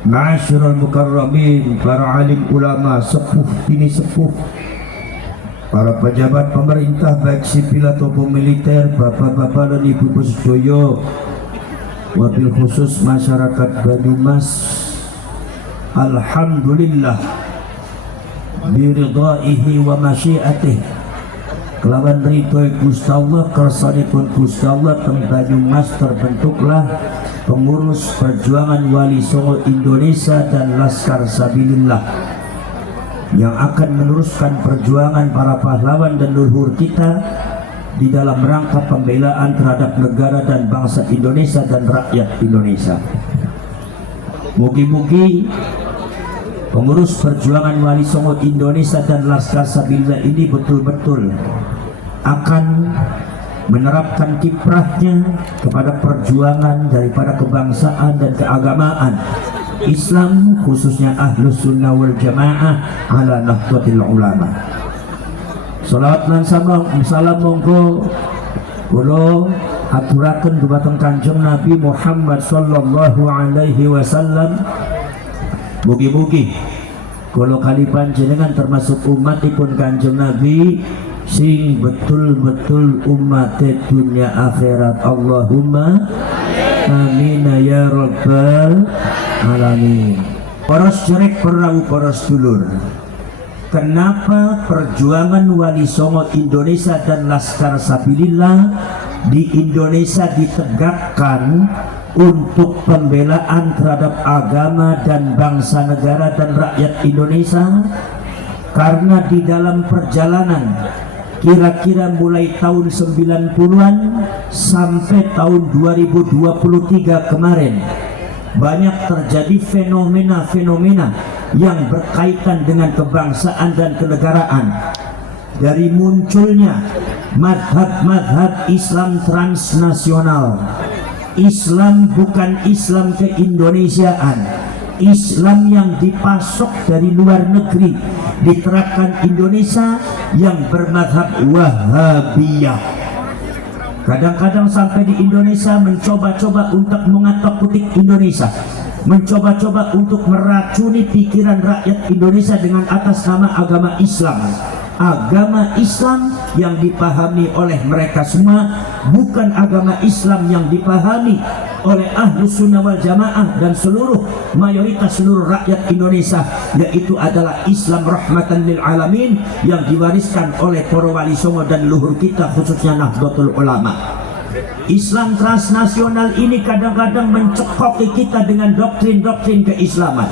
Ma'asyiral mukarramin, para alim ulama, sepuh ini sepuh, para pejabat pemerintah baik sipil ataupun militer, bapak-bapak dan ibu-ibu sedaya, wabil khusus masyarakat Banyumas. Alhamdulillah biridaihi wa masyiatih, kelawan ridho Gusti Allah kersanipun Gusti Allah teng Banyumas terbentuklah pengurus perjuangan Wali Songo Indonesia dan Laskar Sabilillah yang akan meneruskan perjuangan para pahlawan dan leluhur kita di dalam rangka pembelaan terhadap negara dan bangsa Indonesia dan rakyat Indonesia. Mugi-mugi pengurus perjuangan Wali Songo Indonesia dan Laskar Sabilillah ini betul-betul akan menerapkan kiprahnya kepada perjuangan daripada kebangsaan dan keagamaan Islam, khususnya Ahlus Sunnah wal Jamaah ala Nahdlatul Ulama. Salawat lan salam monggo kula aturaken dumateng Kanjeng Nabi Muhammad sallallahu alaihi wasallam. Mugi-mugi kula kali panjenengan termasuk umatipun Kanjeng Nabi sing betul-betul umat dunia akhirat. Allahumma amin ya rabbal alamin. Poros cerek perahu poros dulur, kenapa perjuangan Wali Songo Indonesia dan Laskar Sabilillah di Indonesia ditegakkan untuk pembelaan terhadap agama dan bangsa negara dan rakyat Indonesia? Karena di dalam perjalanan kira-kira mulai tahun 90-an sampai tahun 2023 kemarin banyak terjadi fenomena-fenomena yang berkaitan dengan kebangsaan dan kenegaraan. Dari munculnya madhab-madhab Islam transnasional, Islam bukan Islam keindonesiaan, Islam yang dipasok dari luar negeri diterapkan Indonesia yang bermadhab Wahabiyah. Kadang-kadang sampai di Indonesia mencoba-coba untuk mengatak-kutik Indonesia, mencoba-coba untuk meracuni pikiran rakyat Indonesia dengan atas nama agama Islam. Agama Islam yang dipahami oleh mereka semua bukan agama Islam yang dipahami oleh Ahlus Sunnah wal Jamaah dan mayoritas seluruh rakyat Indonesia, yaitu adalah Islam rahmatan lil alamin yang diwariskan oleh para wali songo dan leluhur kita, khususnya Nahdlatul Ulama. Islam transnasional ini kadang-kadang mencekoki kita dengan doktrin-doktrin keislaman,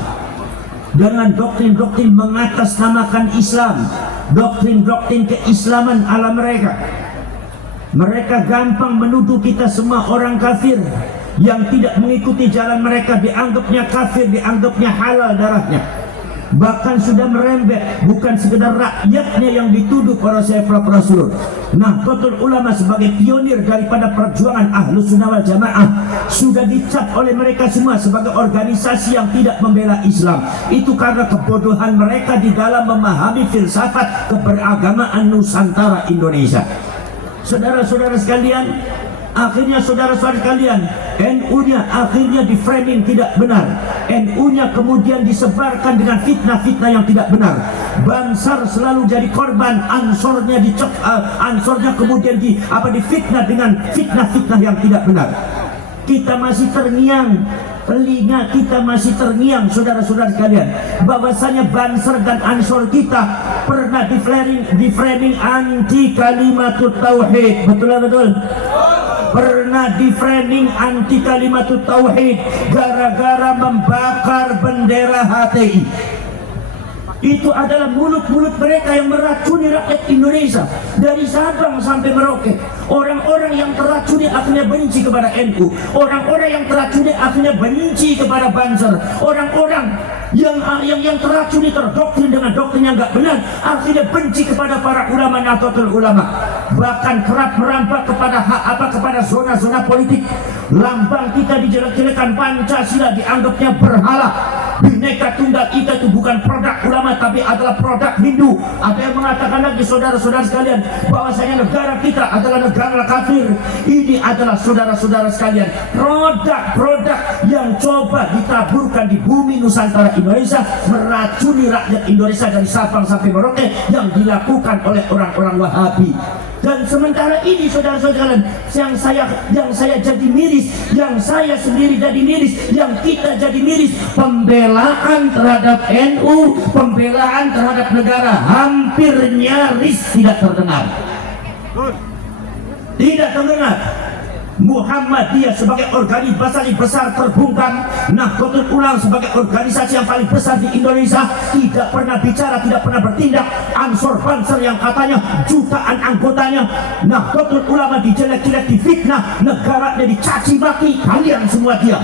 dengan doktrin-doktrin mengatasnamakan Islam, doktrin-doktrin keislaman ala mereka. Mereka gampang menuduh kita semua orang kafir. Yang tidak mengikuti jalan mereka dianggapnya kafir, dianggapnya halal darahnya. Bahkan sudah merembet, bukan sekedar rakyatnya yang dituduh para para seluruh. Nahdlatul Ulama sebagai pionir daripada perjuangan Ahlus Sunnah wal Jamaah sudah dicap oleh mereka semua sebagai organisasi yang tidak membela Islam. Itu karena kebodohan mereka di dalam memahami filsafat keberagamaan Nusantara Indonesia. Saudara-saudara sekalian, akhirnya saudara-saudara sekalian, NU-nya akhirnya di framing tidak benar. NU-nya kemudian disebarkan dengan fitnah-fitnah yang tidak benar. Bansar selalu jadi korban, Ansornya Ansornya kemudian difitnah dengan fitnah-fitnah yang tidak benar. Kita masih terngiang, telinga kita masih terngiang, saudara-saudara sekalian, bahwasanya Bansar dan Ansor kita pernah di framing anti kalimatut tauhid. Betul? Pernah di framing anti kalimatut tauhid gara-gara membakar bendera HTI. Itu adalah mulut-mulut mereka yang meracuni rakyat Indonesia dari Sabang sampai Merauke. Orang-orang yang teracuni akhirnya benci kepada NU. Orang-orang yang teracuni akhirnya benci kepada Bansar. Orang-orang yang teracuni, terdoktrin dengan doktrin yang enggak benar, akhirnya benci kepada para ulama Nahdlatul Ulama. Bahkan kerap merampak kepada zona-zona politik. Lambang kita dijelek-jelekan, Pancasila dianggapnya berhala. Bhinneka Tunggal Ika itu bukan produk ulama tapi adalah produk Hindu. Ada yang mengatakan lagi, saudara-saudara sekalian, bahwasanya negara kita adalah negara kafir. Ini adalah saudara-saudara sekalian produk-produk yang coba ditaburkan di bumi Nusantara Indonesia, meracuni rakyat Indonesia dari Sabang sampai Merauke, yang dilakukan oleh orang-orang Wahabi. Dan sementara ini saudara-saudara, yang saya jadi miris, yang saya sendiri jadi miris, yang kita jadi miris, pembelaan terhadap NU, pembelaan terhadap negara hampir nyaris tidak terdengar. Tidak terdengar. Muhammadiyah sebagai organisasi besar terbungkam, Nahdlatul Ulama sebagai organisasi yang paling besar di Indonesia tidak pernah bicara, tidak pernah bertindak. Ansor Banser yang katanya jutaan anggotanya, Nahdlatul Ulama dijelek-jelek, difitnah, negaranya dicaci maki, kalian semua diam.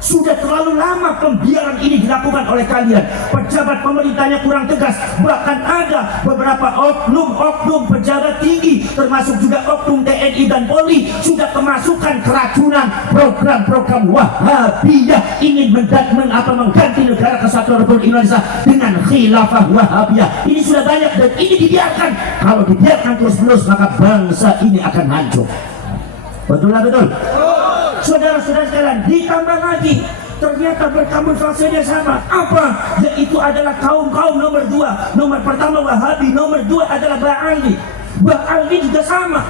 Sudah terlalu lama pembiaran ini dilakukan oleh kalian. Pejabat pemerintahnya kurang tegas, bahkan ada beberapa oknum pejabat tinggi, termasuk juga oknum TNI dan Polri, sudah kemasukan keracunan program-program Wahabiyah, ingin mengganti negara kesatuan Republik Indonesia dengan khilafah Wahabiyah. Ini sudah banyak dan ini dibiarkan. Kalau dibiarkan terus-menerus, maka bangsa ini akan hancur. Betul lah, betul. Saudara-saudara sekalian, ditambah lagi ternyata berkamuflasenya sama. Apa? Yaitu adalah kaum-kaum nomor dua. Nomor pertama Wahabi, nomor dua adalah Ba'ali. Ba'ali juga sama.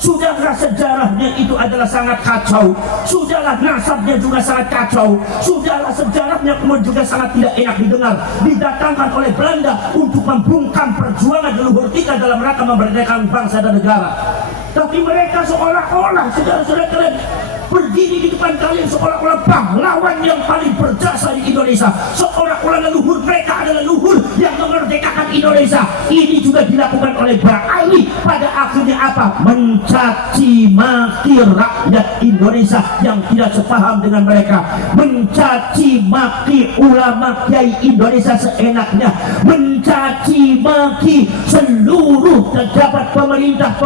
Sudahlah sejarahnya itu adalah sangat kacau. Sudahlah nasabnya juga sangat kacau. Sudahlah sejarahnya kemudian juga sangat tidak enak didengar. Didatangkan oleh Belanda untuk membungkam perjuangan leluhur kita dalam rangka memerdekakan bangsa dan negara. Tapi mereka seolah-olah, saudara-saudara kalian, berdiri di depan kalian seolah-olah pahlawan yang paling berjasa di Indonesia, seolah-olah leluhur mereka adalah leluhur yang memerdekakan Indonesia. Ini juga dilakukan oleh Ba'ali. Pada akhirnya apa? Mencaci maki rakyat Indonesia yang tidak sepaham dengan mereka, mencaci maki ulama kiai Indonesia seenaknya, mencaci maki seluruh pejabat pemerintah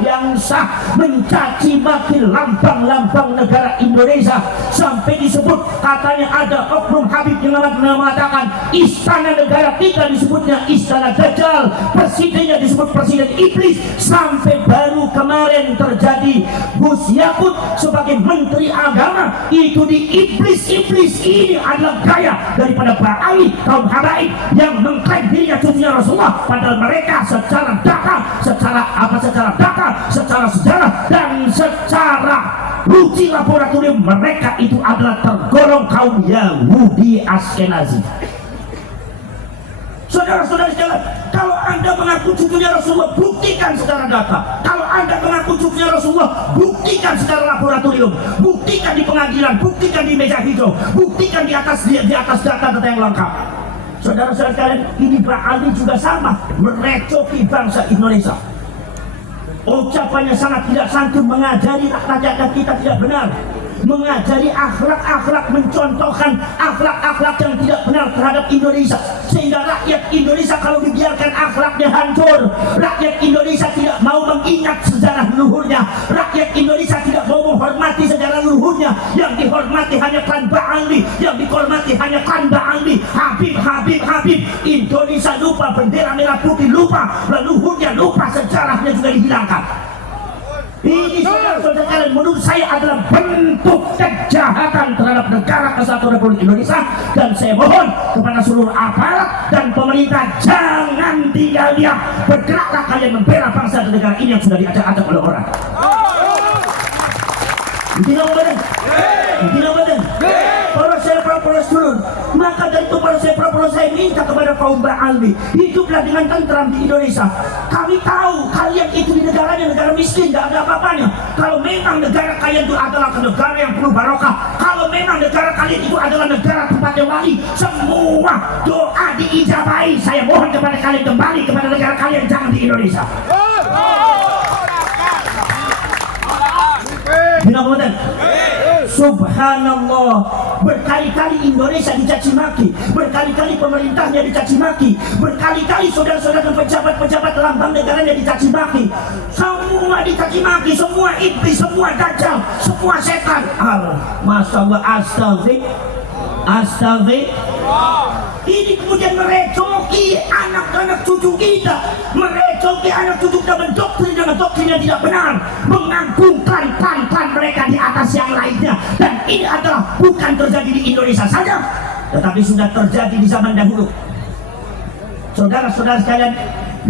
yang sah, mencaci maki lambang-lambang negara Indonesia, sampai disebut katanya ada oknum Habib yang mengatakan istana negara kita disebutnya istana Dajjal, presidennya disebut presiden iblis, sampai baru kemarin terjadi Gus Yakut sebagai menteri agama itu di iblis-iblis. Ini adalah gaya daripada Ba'ali, kaum habaib yang mengklaim dirinya cucunya Rasulullah, padahal mereka secara data, secara sejarah dan secara uji laboratorium mereka itu adalah tergolong kaum Yahudi Askenazi. Saudara-saudara sekalian, kalau Anda mengaku cucunya Rasulullah, buktikan secara data. Kalau Anda mengaku cucunya Rasulullah, buktikan secara laboratorium, buktikan di pengadilan, buktikan di meja hijau, buktikan di atas data-data yang lengkap. Saudara-saudara sekalian, ini Ba'ali juga sama, merecoki bangsa Indonesia. Ucapannya sangat tidak santun, mengajari rakyat kita tidak benar, mengajari akhlak-akhlak, mencontohkan akhlak-akhlak yang tidak benar terhadap Indonesia, sehingga rakyat Indonesia kalau dibiarkan akhlaknya hancur. Rakyat Indonesia tidak mau mengingat sejarah leluhurnya, rakyat Indonesia tidak mau menghormati sejarah leluhurnya. Yang dihormati hanya klan Ba'ali, yang dihormati hanya klan Ba'ali, Habib. Indonesia lupa, bendera merah putih lupa, leluhurnya lupa, sejarahnya juga dihilangkan. Ini saudara-saudara kalian, menurut saya adalah bentuk kejahatan terhadap negara kesatuan Republik Indonesia. Dan saya mohon kepada seluruh aparat dan pemerintah, jangan tinggal diam, bergeraklah kalian membela bangsa dan negara ini yang sudah diacak-acak oleh orang. Kalau saya propolis turun, maka dari itu kalau saya propolis, saya minta kepada kaum Ba'ali, hiduplah dengan tentram di Indonesia. Kami tahu kalian itu di negaranya negara miskin, tidak ada apa-apanya. Kalau memang negara kalian itu adalah negara yang penuh barokah, kalau memang negara kalian itu adalah negara tempatnya wali, semua doa diijabahi. Saya mohon kepada kalian kembali kepada negara kalian, jangan di Indonesia. Subhanallah, berkali-kali Indonesia dicaci maki, berkali-kali pemerintahnya dicaci maki, berkali-kali saudara-saudara dan pejabat-pejabat lambang negaranya dicaci maki. Semua dicaci maki, semua iblis, semua dajjal, semua setan. Masya Allah, astagfirullah. Ini kemudian merecoki anak-anak cucu kita, mencoki anak cucunya mendoktrin dengan doktrin yang tidak benar, mengagungkan klan-klan mereka di atas yang lainnya. Dan ini adalah bukan terjadi di Indonesia saja, tetapi sudah terjadi di zaman dahulu. Saudara-saudara sekalian,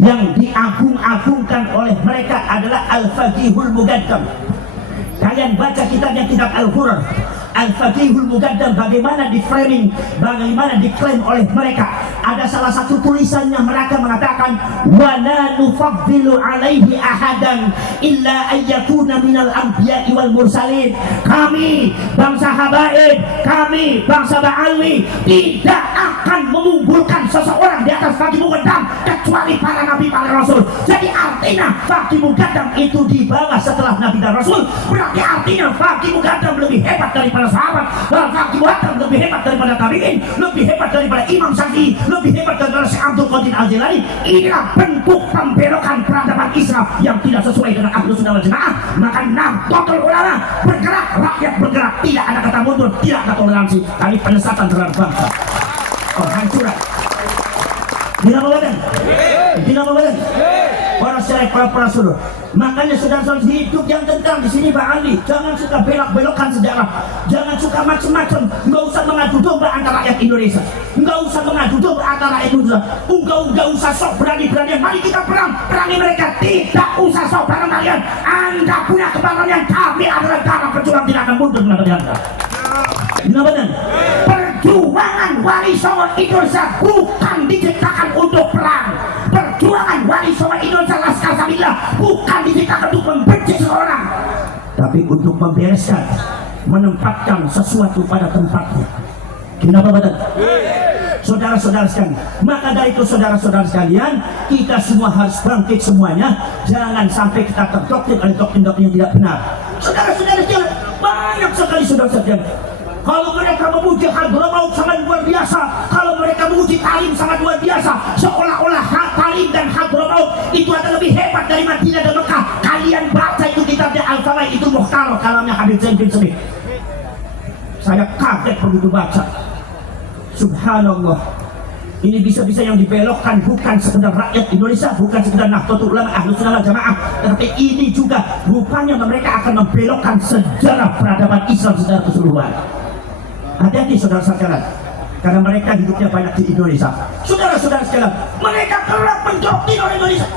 yang diagung-agungkan oleh mereka adalah Al-Faqihul Muqaddam. Kalian baca kitabnya, kitab Al-Quran Al-Faqihul Muqaddam, bagaimana di framing, bagaimana diklaim oleh mereka. Ada salah satu tulisannya, mereka mengatakan wa la nufaddilu alaihi ahadan illa ayyakuna minal anbiya'i wal mursalin. Kami bangsa Habaib, kami bangsa Ba'alwi tidak akan mengunggulkan seseorang di atas Faqih Muqaddam kecuali para nabi, para rasul. Jadi artinya Faqih Muqaddam itu di bawah setelah nabi dan rasul. Berarti artinya Faqih Muqaddam lebih hebat daripada sahabat, Faqih Muqaddam lebih hebat daripada tabi'in, lebih hebat daripada Imam Syafi'i, lebih hebat daripada Syekh Abdul Qadir Al-Jilani. Inilah bentuk pembelokan peradaban Islam yang tidak sesuai dengan Ahlus Sunnah wal Jamaah. Maka Nahdlatul Ulama bergerak, rakyat bergerak, tidak ada kata mundur, tidak ada toleransi. Kami penyesatan terhadap bangsa, penghancuran. Tidak badan, tidak badan. Para syekh, para suruh. Makanya saudara-saudara, hidup yang tentang di sini Pak Ali, jangan suka belok-belokkan sejarah, jangan suka macam-macam. Nggak usah mengadu domba antara rakyat Indonesia, nggak usah mengadu domba antara rakyat Indonesia. Nggak usah sok berani-beranian. Mari kita perangi mereka. Tidak usah sok bareng kalian. Anda punya keberanian, kami adalah darah perjuangan, tidak akan mundur dari Anda. Benar-benar. Perjuangan Wali Songo Indonesia bukan diciptakan untuk perang. Perjuangan Wali Songo Indonesia Laskar Sabila bukan diciptakan untuk membenci seseorang, tapi untuk membereskan, menempatkan sesuatu pada tempatnya. Kenapa betul? Saudara-saudara sekalian, maka dari itu saudara-saudara sekalian, kita semua harus bangkit semuanya. Jangan sampai kita terdoktrin oleh doktrin-doktrin yang tidak benar. Saudara-saudara sekalian, banyak sekali saudara-saudara, kalau mereka memuji Hadramaut sangat luar biasa, kalau mereka memuji Talim sangat luar biasa, seolah-olah Talim dan Hadramaut itu adalah lebih hebat dari Madinah dan Mekah. Kalian baca itu kitabnya Al-Fawaid, itu Mukhtar, kalamnya Habib Zain bin Semih. Saya kaget begitu baca. Subhanallah. Ini bisa-bisa yang dibelokkan bukan sekedar rakyat Indonesia, bukan sekedar Nahdlatul Ulama Ahlus Sunnah wal Jamaah, tetapi ini juga rupanya mereka akan membelokkan sejarah peradaban Islam secara keseluruhan. Hati-hati saudara sekalian, karena mereka hidupnya banyak di Indonesia. Saudara-saudara sekalian, mereka telah mendoktrin oleh Indonesia.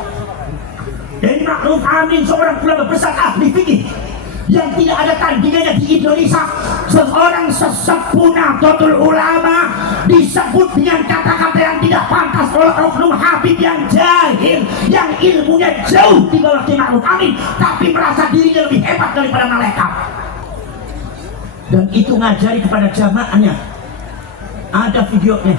Dan Ma'ruf Amin, seorang ulama besar ahli fikih yang tidak ada tandingannya di Indonesia, seorang sesepuh Nahdlatul Ulama, disebut dengan kata-kata yang tidak pantas oleh oknum Habib yang jahil, yang ilmunya jauh di bawah Ma'ruf Amin, tapi merasa dirinya lebih hebat daripada malaikat. Dan itu ngajari kepada jamaahnya. Ada videonya.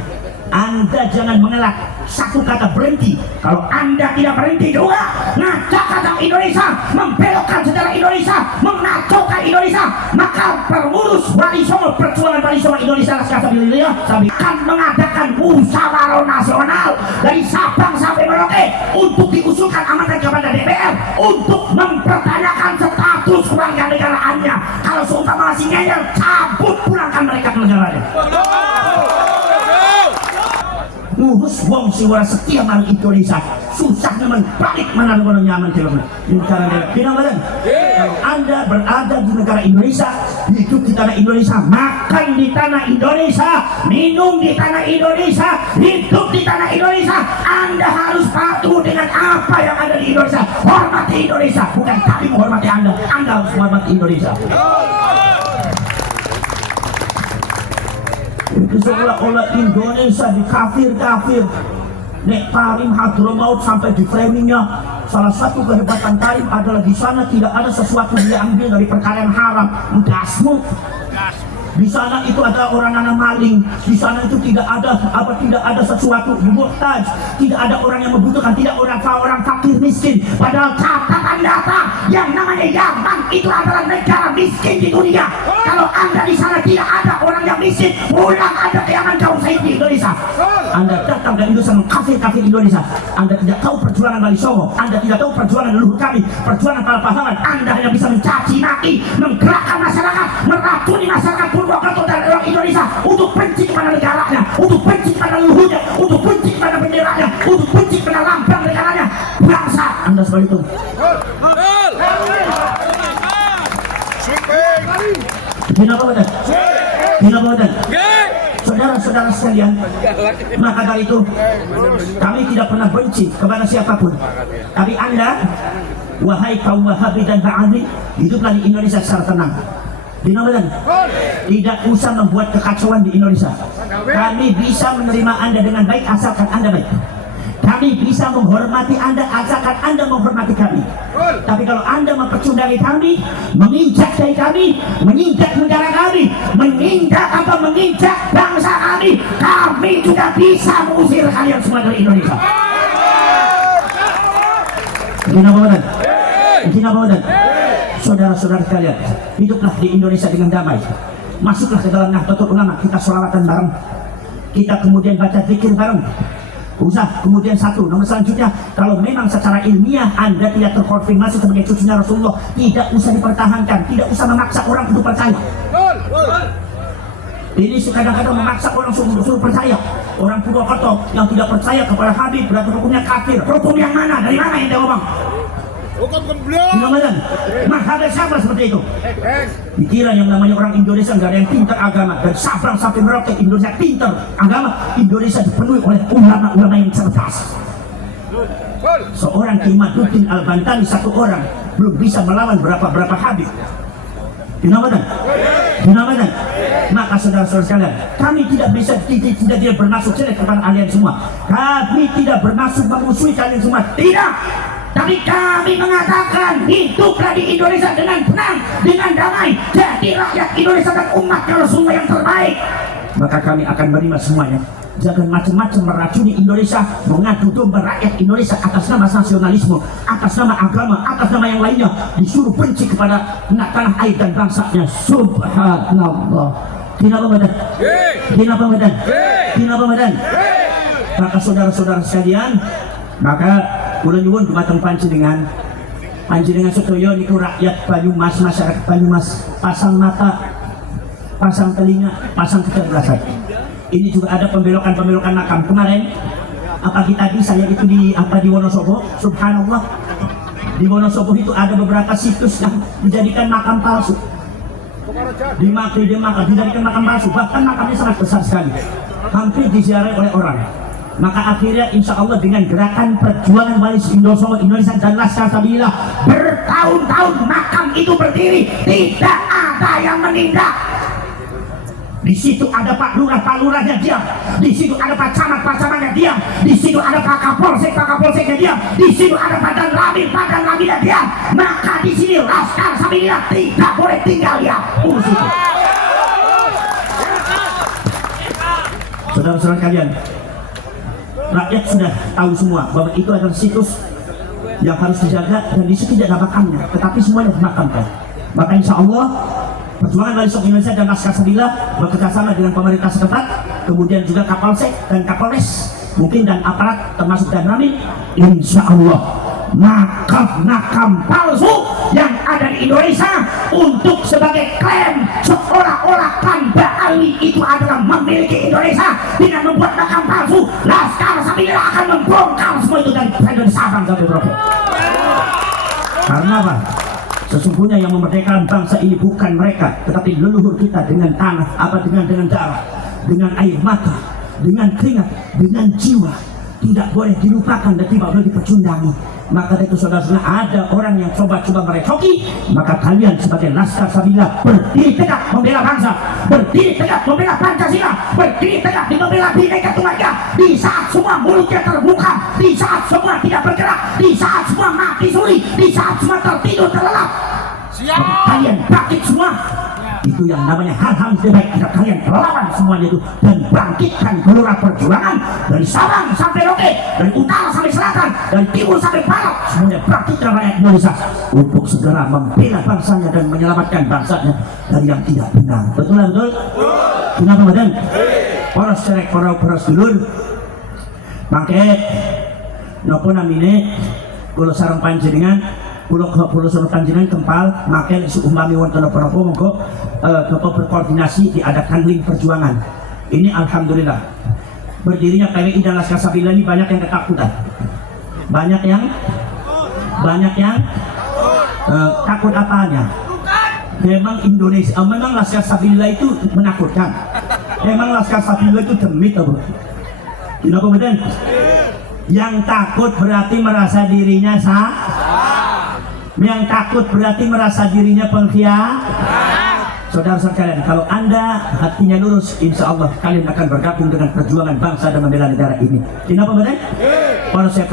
Anda jangan mengelak satu kata berhenti. Kalau Anda tidak berhenti juga ngacak-ngacak Indonesia, membelokkan sejarah Indonesia, mengacaukan Indonesia, maka pengurus Wali Songo, perjuangan Wali Songo Indonesia Laskar Sabila akan mengadakan musyawarah nasional dari Sabang sampai Merauke untuk diusulkan amanat kepada DPR untuk mempertanyakan status keluarga negaraannya. Kalau seumpama masih ngeyel, cabut, pulangkan mereka ke negaranya. Ngurus wong sing ora setia marang Indonesia susah nemen, balik mana nyaman film di negara lain. Kalau Anda berada di negara Indonesia, hidup di tanah Indonesia, makan di tanah Indonesia, minum di tanah Indonesia, hidup di tanah Indonesia, Anda harus patuh dengan apa yang ada di Indonesia. Hormati Indonesia, bukan kami menghormati Anda. Anda harus menghormati Indonesia. Itu seolah-olah Indonesia di kafir-kafir. Nek Tarim Hadramaut sampai di framingnya, salah satu kehebatan Tarim adalah di sana tidak ada sesuatu yang diambil dari perkara yang haram. Gasmu. Di sana itu ada orang anak maling, di sana itu tidak ada sesuatu muhtaj, tidak ada orang yang membutuhkan, tidak orang fakir miskin. Padahal catatan data yang namanya Yaman itu adalah negara miskin di dunia. Kalau Anda di sana tidak ada orang yang miskin, pulang Anda ke Yaman, kaum Said di Indonesia. Anda datang ke Indonesia mengkafir-kafir Indonesia. Anda tidak tahu perjuangan Wali Songo, Anda tidak tahu perjuangan leluhur kami, perjuangan para pahlawan. Anda hanya bisa mencaci maki, menggerakkan masyarakat, meracuni masyarakat Purwokerto dan orang Indonesia untuk benci kepada negaranya, untuk benci kepada leluhurnya, untuk benci kepada benderanya, untuk benci kepada lambang negaranya. Bangsa Assalamualaikum. Saudara-saudara sekalian, maka dari itu kami tidak pernah benci kepada siapapun. Tapi Anda, wahai kaum Wahabi dan Ba'athi, hiduplah di Indonesia secara tenang. Tidak usah membuat kekacauan di Indonesia. Kami bisa menerima Anda dengan baik asalkan Anda baik. Kami bisa menghormati Anda asalkan Anda menghormati kami. Tapi kalau Anda mempercundangi kami, menginjak dari kami, menginjak negara kami, menginjak bangsa kami juga bisa mengusir kalian semua dari Indonesia. Saudara-saudara sekalian, hiduplah di Indonesia dengan damai. Masuklah ke dalam Nahdlatul Ulama, kita sholawatan bareng, kita kemudian baca zikir bareng. Kemudian satu, nomor selanjutnya, kalau memang secara ilmiah Anda tidak terkonfirmasi sebagai cucunya Rasulullah, tidak usah dipertahankan, tidak usah memaksa orang untuk percaya. Ini kadang-kadang memaksa orang suruh percaya. Orang Purwokerto yang tidak percaya kepada Habib berarti hukumnya kafir. Hukum yang mana? Dari mana yang dia ngomong? Hukum kebelakang. Mazhab siapa seperti itu? Dikira yang namanya orang Indonesia nggak ada yang pintar agama. Dari Sabang sampai Merauke Indonesia pintar agama. Indonesia dipenuhi oleh ulama-ulama yang cerdas. Seorang Imaduddin Al-Bantani satu orang belum bisa melawan berapa Habib. Dinamakan. Maka saudara-saudara sekalian, kami tidak bermaksud jelek kepada kalian semua. Kami tidak bermaksud memusuhi kalian semua. Tidak. Tapi kami mengatakan hiduplah di Indonesia dengan tenang, dengan damai. Jadi rakyat Indonesia dan umat Rasulullah yang terbaik. Maka kami akan menerima semuanya. Jangan macam-macam meracuni Indonesia, mengadu domba rakyat Indonesia atas nama nasionalisme, atas nama agama, atas nama yang lainnya, disuruh benci kepada tanah air dan bangsanya. Subhanallah. Kenapa Medan? Maka saudara-saudara sekalian, maka kula nyuwun dumateng panjenengan sedaya niku rakyat Banyumas, masyarakat Banyumas, pasang mata, pasang telinga, pasang kecerdasan. Ini juga ada pembelokan makam kemarin. Pagi tadi saya itu di Wonosobo, subhanallah. Di Wonosobo itu ada beberapa situs yang dijadikan makam palsu. Dijadikan makam palsu, bahkan makamnya sangat besar sekali, hampir diziarahi oleh orang. Maka akhirnya insya Allah dengan gerakan perjuangan Wali Songo Indonesia dan Laskar Sabilillah, bertahun-tahun makam itu berdiri, tidak ada yang menindak. Di situ ada Pak Lurahnya diam, di situ ada Pak Camatnya diam, di situ ada Pak Kapolseknya diam, di situ ada Pak Danramilnya diam. Maka di sini Laskar Sabilillah tidak boleh tinggal diam. Urus itu. Saudara-saudara kalian, rakyat sudah tahu semua bahwa itu adalah situs yang harus dijaga dan di situ tidak ada makamnya, tetapi semuanya dimakamkan. Maka insya Allah perjuangan Wali Songo Indonesia dan Laskar Sabilillah bekerjasama dengan pemerintah setempat, kemudian juga Kapolsek dan Kapolres mungkin dan aparat termasuk Danramil, insya Allah makam palsu yang ada di Indonesia untuk sebagai klaim seolah-olah Ba'ali itu adalah memiliki Indonesia dengan membuat makam palsu, Laskar Sabilillah akan membongkar semua itu dari Sabang sampai Merauke. Karena apa? Sesungguhnya yang memerdekakan bangsa ini bukan mereka, tetapi leluhur kita dengan tanah, dengan darah, dengan air mata, dengan keringat, dengan jiwa. Tidak boleh dilupakan dan tidak boleh dipecundangi. Maka itu saudara-saudara, ada orang yang coba-coba merecoki, maka kalian sebagai Laskar Sabilillah berdiri tegak membela bangsa, berdiri tegak membela Pancasila, berdiri tegak membela Bhinneka Tunggal Ika. Di saat semua mulutnya terbuka, di saat semua tidak bergerak, di saat semua mati suri, di saat semua tertidur terlelap, kalian bangkit semua. Itu yang namanya hal-hal terbaik. Kalian lawan semuanya itu dan bangkitkan gelora perjuangan dari Sabang sampai Merauke, dari utara sampai selatan, dari timur sampai barat, semuanya bangkitkan rakyat Indonesia untuk segera membela bangsanya dan menyelamatkan bangsanya dari yang tidak benar. Betul? Kenapa badan? Poros cerek, poros dulur. Mangke nopo namine kula sareng panjenengan, pulau suruh panjenengan kempal makel seumpami wonten napa-napa monggo berkoordinasi diadakan link perjuangan. Ini alhamdulillah berdirinya PWI dan Laskar Sabilillah ini banyak yang ketakutan, banyak yang Banyak yang takut apanya? Memang Indonesia, memang Laskar Sabila itu menakutkan. Memang Laskar Sabila itu demit apa? Kenapa betul? Yang takut berarti merasa dirinya sah. Yang takut berarti merasa dirinya pengkhianat. Saudara-saudara kalian, kalau Anda hatinya lurus, insya Allah kalian akan bergabung dengan perjuangan bangsa dan membela negara ini. Kenapa betul? Kalau saya